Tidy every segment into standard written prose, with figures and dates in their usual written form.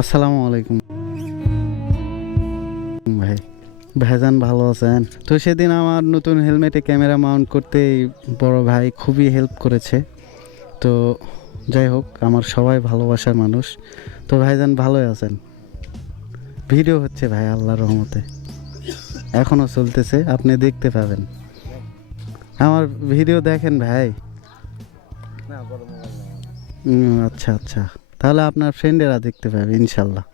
আসসালামু আলাইকুম ভাই। ভাইজান ভালো আছেন? তো সেদিন আমার নতুন হেলমেটে ক্যামেরা মাউন্ট করতে বড় ভাই খুবই হেল্প করেছে। তো যাই হোক, আমার সবাই ভালোবাসার মানুষ। তো ভাইজান ভালোই আছেন? ভিডিও হচ্ছে ভাই, আল্লাহর রহমতে এখনও চলতেছে, আপনি দেখতে পাবেন। আমার ভিডিও দেখেন ভাই? আচ্ছা আচ্ছা, তাহলে আপনার ফ্রেন্ডেরা দেখতে পাবে ইনশাল্লাহ।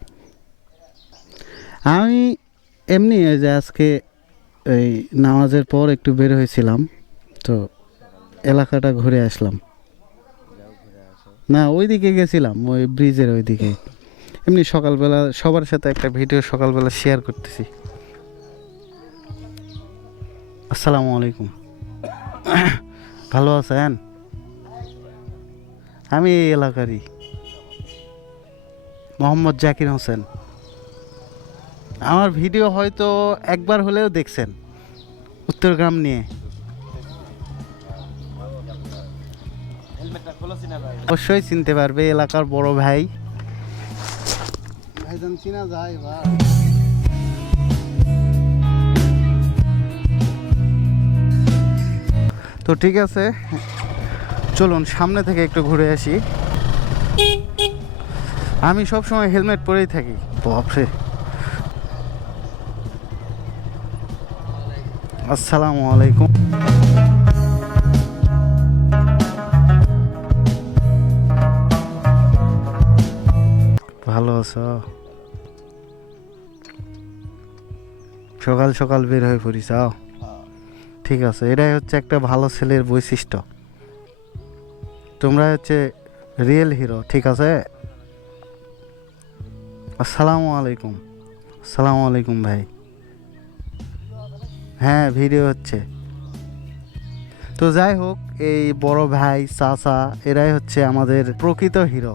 আমি এমনি এই যে আজকে এই নামাজের পর একটু বের হয়েছিলাম, তো এলাকাটা ঘুরে আসলাম। না, ওইদিকে গেছিলাম, ওই ব্রিজের ওইদিকে। এমনি সকালবেলা সবার সাথে একটা ভিডিও সকালবেলা শেয়ার করতেছি। আসসালামু আলাইকুম। ভালো আছেন? আমি এই এলাকারই, মোহাম্মদ জাকির হোসেন। আমার ভিডিও হয়তো একবার হলেও দেখছেন, উত্তরগ্রাম নিয়ে। অবশ্যই চিনতে পারবে, এলাকার বড় ভাই। ভাইজান চিনা যায় বা। তো ঠিক আছে, চলুন সামনে থেকে একটু ঘুরে আসি। আমি সব সময় হেলমেট পরেই থাকি। বাপরে। আসসালামু আলাইকুম। ভালো আছো? সকাল সকাল বের হয়ে পড়িস? ঠিক আছে, এটাই হচ্ছে একটা ভালো ছেলের বৈশিষ্ট্য। তোমরা হচ্ছে রিয়েল হিরো, ঠিক আছে? আসসালামু আলাইকুম। আসসালামু আলাইকুম ভাই। হ্যাঁ, ভিডিও হচ্ছে। তো যাই হোক, এই বড় ভাই চাচা এরাই হচ্ছে আমাদের প্রকৃত হিরো।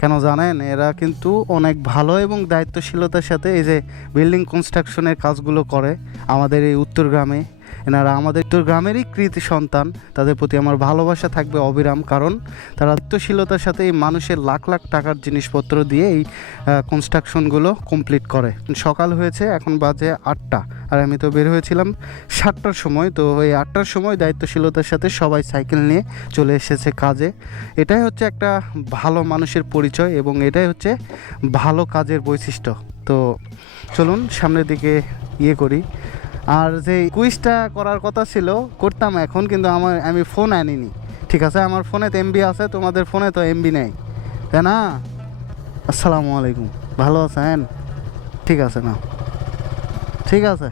কেন জানেন? এরা কিন্তু অনেক ভালো এবং দায়িত্বশীলতার সাথে এই যে বিল্ডিং কনস্ট্রাকশনের কাজগুলো করে আমাদের এই উত্তর গ্রামে। এনারা আমাদের উত্তর গ্রামেরই কৃতি সন্তান। তাদের প্রতি আমার ভালোবাসা থাকবে অবিরাম, কারণ তারা দায়িত্বশীলতার সাথে এই মানুষের লাখ লাখ টাকার জিনিসপত্র দিয়ে এই কনস্ট্রাকশনগুলো কমপ্লিট করে। সকাল হয়েছে, এখন বাজে 8টা, আর আমি তো বের হয়েছিলাম 7টার সময়। তো এই 8টার সময় দায়িত্বশীলতার সাথে সবাই সাইকেল নিয়ে চলে এসেছে কাজে। এটাই হচ্ছে একটা ভালো মানুষের পরিচয় এবং এটাই হচ্ছে ভালো কাজের বৈশিষ্ট্য। তো চলুন সামনের দিকে ইয়ে করি। আর যে কুইজটা করার কথা ছিল করতাম এখন, কিন্তু আমি ফোন আনিনি। ঠিক আছে, আমার ফোনে তো এমবি আছে, তোমাদের ফোনে তো এমবি নেই, তাই না? আসসালামু আলাইকুম। ভালো আছেন? ঠিক আছে, না ঠিক আছে।